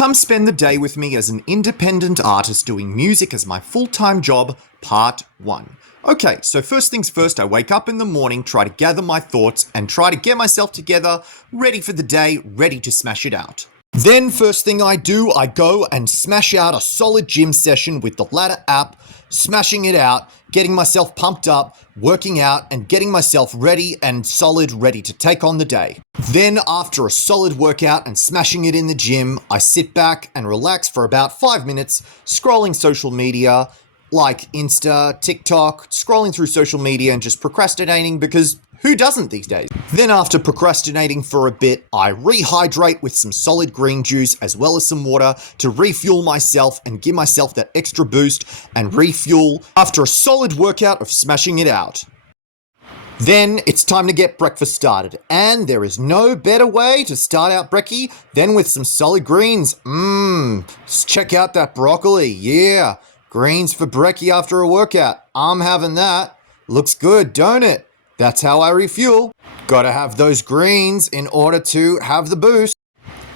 Come spend the day with me as an independent artist doing music as my full-time job, part 1. Okay, so first things first, I wake up in the morning, try to gather my thoughts, and try to get myself together, ready for the day, ready to smash it out. Then first thing I do, I go and smash out a solid gym session with the Ladder app, smashing it out, getting myself pumped up, working out, and getting myself ready and solid, ready to take on the day. Then after a solid workout and smashing it in the gym, I sit back and relax for about 5 minutes, scrolling social media, like Insta, TikTok, scrolling through social media and just procrastinating because who doesn't these days? Then after procrastinating for a bit, I rehydrate with some solid green juice as well as some water to refuel myself and give myself that extra boost and refuel after a solid workout of smashing it out. Then it's time to get breakfast started, and there is no better way to start out brekkie than with some solid greens. Check out that broccoli, yeah. Greens for brekkie after a workout. I'm having that. Looks good, don't it? That's how I refuel. Gotta have those greens in order to have the boost.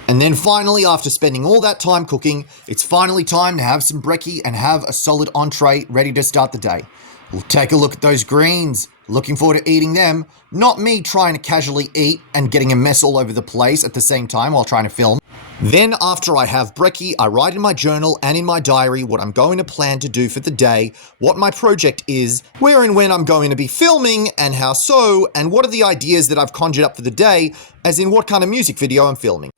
And then finally, after spending all that time cooking, it's finally time to have some brekkie and have a solid entree ready to start the day. We'll take a look at those greens. Looking forward to eating them. Not me trying to casually eat and getting a mess all over the place at the same time while trying to film. Then after I have brekkie, I write in my journal and in my diary what I'm going to plan to do for the day, what my project is, where and when I'm going to be filming, and how so, and what are the ideas that I've conjured up for the day, as in what kind of music video I'm filming.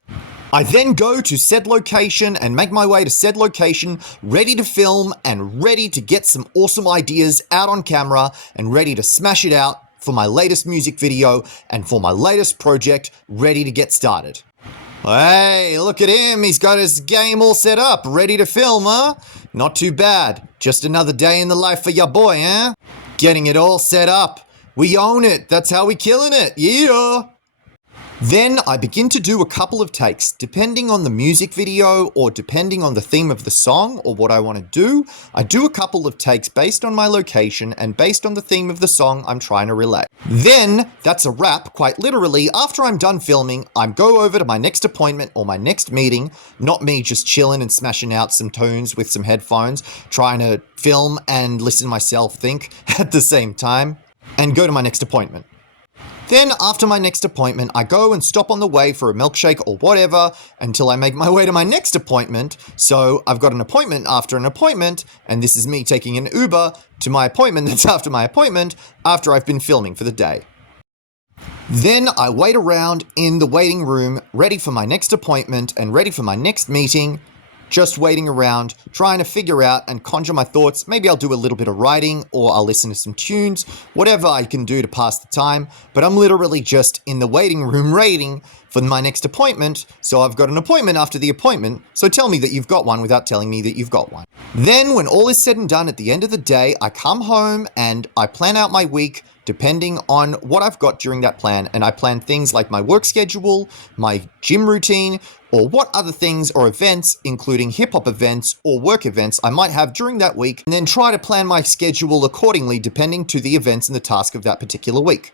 I then go to said location and make my way to said location, ready to film and ready to get some awesome ideas out on camera and ready to smash it out for my latest music video and for my latest project, ready to get started. Hey, look at him. He's got his game all set up, ready to film, huh? Not too bad. Just another day in the life for ya boy, huh? Getting it all set up. We own it. That's how we killing it. Yeah. Then I begin to do a couple of takes, depending on the music video or depending on the theme of the song or what I want to do. I do a couple of takes based on my location and based on the theme of the song I'm trying to relay. Then that's a wrap, quite literally. After I'm done filming, I go over to my next appointment or my next meeting, not me just chilling and smashing out some tunes with some headphones, trying to film and listen to myself think at the same time, and go to my next appointment. Then after my next appointment, I go and stop on the way for a milkshake or whatever until I make my way to my next appointment. So I've got an appointment after an appointment, and this is me taking an Uber to my appointment that's after my appointment after I've been filming for the day. Then I wait around in the waiting room, ready for my next appointment and ready for my next meeting. Just waiting around, trying to figure out and conjure my thoughts. Maybe I'll do a little bit of writing or I'll listen to some tunes, whatever I can do to pass the time. But I'm literally just in the waiting room waiting for my next appointment. So I've got an appointment after the appointment. So tell me that you've got one without telling me that you've got one. Then when all is said and done at the end of the day, I come home and I plan out my week depending on what I've got during that plan. And I plan things like my work schedule, my gym routine, or what other things or events, including hip-hop events or work events I might have during that week, and then try to plan my schedule accordingly depending to the events and the task of that particular week.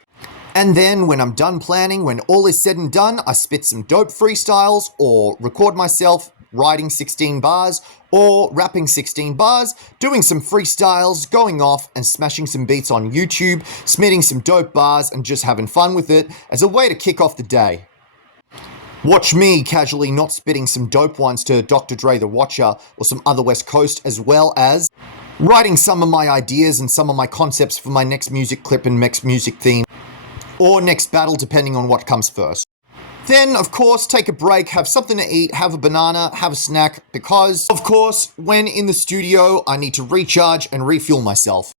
And then when I'm done planning, when all is said and done, I spit some dope freestyles or record myself writing 16 bars or rapping 16 bars, doing some freestyles, going off and smashing some beats on YouTube, spitting some dope bars and just having fun with it as a way to kick off the day. Watch me casually not spitting some dope ones to Dr. Dre the Watcher or some other West Coast, as well as writing some of my ideas and some of my concepts for my next music clip and next music theme, or next battle depending on what comes first. Then, of course, take a break, have something to eat, have a banana, have a snack, because, of course, when in the studio, I need to recharge and refuel myself.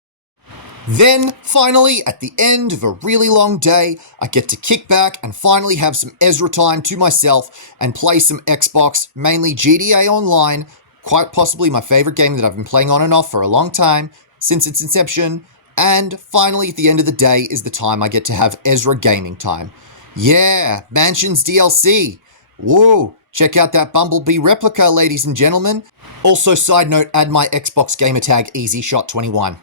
Then, finally, at the end of a really long day, I get to kick back and finally have some Ezra time to myself and play some Xbox, mainly GTA Online, quite possibly my favorite game that I've been playing on and off for a long time, since its inception. And finally, at the end of the day is the time I get to have Ezra gaming time. Yeah, Mansions DLC. Whoa, check out that Bumblebee replica, ladies and gentlemen. Also, side note, add my Xbox gamer tag EasyShot21.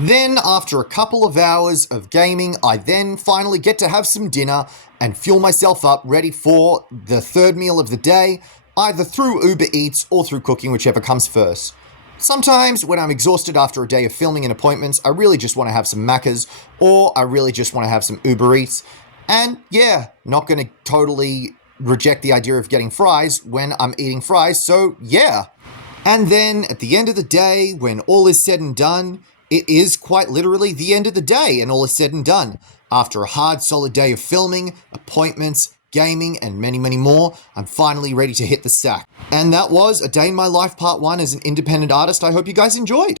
Then, after a couple of hours of gaming, I then finally get to have some dinner and fuel myself up, ready for the third meal of the day. either through Uber Eats or through cooking, whichever comes first. Sometimes, when I'm exhausted after a day of filming and appointments, I really just want to have some Maccas, or I really just want to have some Uber Eats. And yeah, not going to totally reject the idea of getting fries when I'm eating fries, so yeah. And then, at the end of the day, when all is said and done, it is quite literally the end of the day, and all is said and done. After a hard, solid day of filming, appointments, gaming, and many, many more, I'm finally ready to hit the sack. And that was A Day in My Life Part 1 as an independent artist. I hope you guys enjoyed.